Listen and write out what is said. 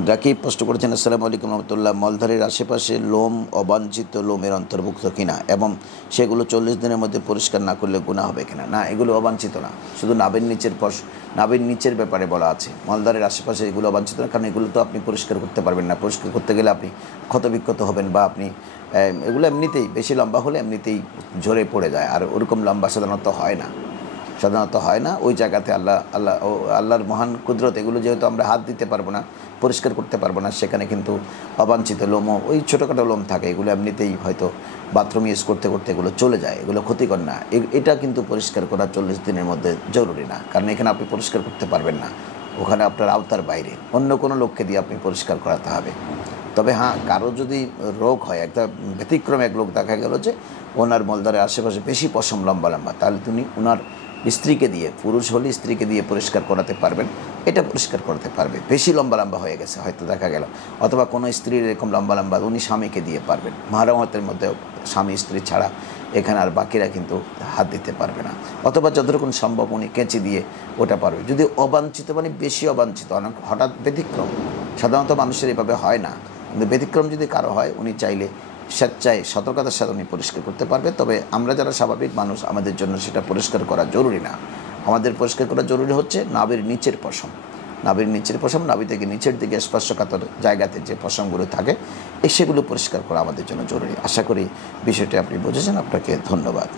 যাকেই প্রশ্ন করেছেন, আসসালামু আলাইকুম রহমতুল্লাহ, মলদ্বারের আশেপাশে লোম অবাঞ্ছিত লোমের অন্তর্ভুক্ত কিনা এবং সেগুলো 40 দিনের মধ্যে পরিষ্কার না করলে গুনাহ হবে কিনা? না, এগুলো অবাঞ্ছিত না, শুধু নাভির নিচের ব্যাপারে বলা আছে। মলদ্বারের আশেপাশে এগুলো অবাঞ্ছিত না, কারণ এগুলো তো আপনি পরিষ্কার করতে পারবেন না। পরিষ্কার করতে গেলে আপনি ক্ষতবিক্ষত হবেন, বা আপনি এগুলো এমনিতেই বেশি লম্বা হলে এমনিতেই ঝরে পড়ে যায়, আর ওরকম লম্বা সাধারণত হয় না। ওই জায়গাতে আল্লাহর মহান কুদরত, এগুলো যেহেতু আমরা হাত দিতে পারবো না, পরিষ্কার করতে পারবো না, সেখানে কিন্তু অবাঞ্ছিত লোমও, ওই ছোটোখাটো লোম থাকে, এগুলো এমনিতেই হয়তো বাথরুম ইউজ করতে করতে এগুলো চলে যায়, এগুলো ক্ষতিকর না। এটা কিন্তু পরিষ্কার করা 40 দিনের মধ্যে জরুরি না, কারণ এখানে আপনি পরিষ্কার করতে পারবেন না, ওখানে আপনার আওতার বাইরে অন্য কোনো লোককে দিয়ে আপনি পরিষ্কার করাতে হবে। তবে হ্যাঁ, কারো যদি রোগ হয়, একটা ব্যতিক্রমে এক লোক দেখা গেল যে ওনার মলদ্বারের আশেপাশে বেশি পশম লম্বা, তাহলে তিনি ওনার স্ত্রীকে দিয়ে, পুরুষ হলে স্ত্রীকে দিয়ে পরিষ্কার করাতে পারবেন, এটা পরিষ্কার করতে পারবে। বেশি লম্বা হয়ে গেছে হয়তো দেখা গেল, অথবা কোনো স্ত্রীর এরকম লম্বা উনি স্বামীকে দিয়ে পারবেন। মাহরামতের মধ্যে স্বামী স্ত্রী ছাড়া এখানে আর বাকিরা কিন্তু হাত দিতে পারবে না, অথবা যতটুকু সম্ভব উনি কেঁচি দিয়ে ওটা পারবে। যদি অবাঞ্ছিত মানে বেশি অবাঞ্ছিত, অনেক হঠাৎ ব্যতিক্রম, সাধারণত মানুষের এভাবে হয় না, কিন্তু ব্যতিক্রম যদি কারো হয়, উনি চাইলে স্বেচ্ছায় সতর্কতার সাথে উনি পরিষ্কার করতে পারবে। তবে আমরা যারা স্বাভাবিক মানুষ, আমাদের জন্য সেটা পরিষ্কার করা জরুরি না। আমাদের পরিষ্কার করা জরুরি হচ্ছে নাভির নিচের পশম, নাভি থেকে নিচের দিকে স্পর্শকাতর জায়গাতে যে পশমগুলো থাকে, সেগুলো পরিষ্কার করা আমাদের জন্য জরুরি। আশা করি বিষয়টি আপনি বুঝেছেন। আপনাকে ধন্যবাদ।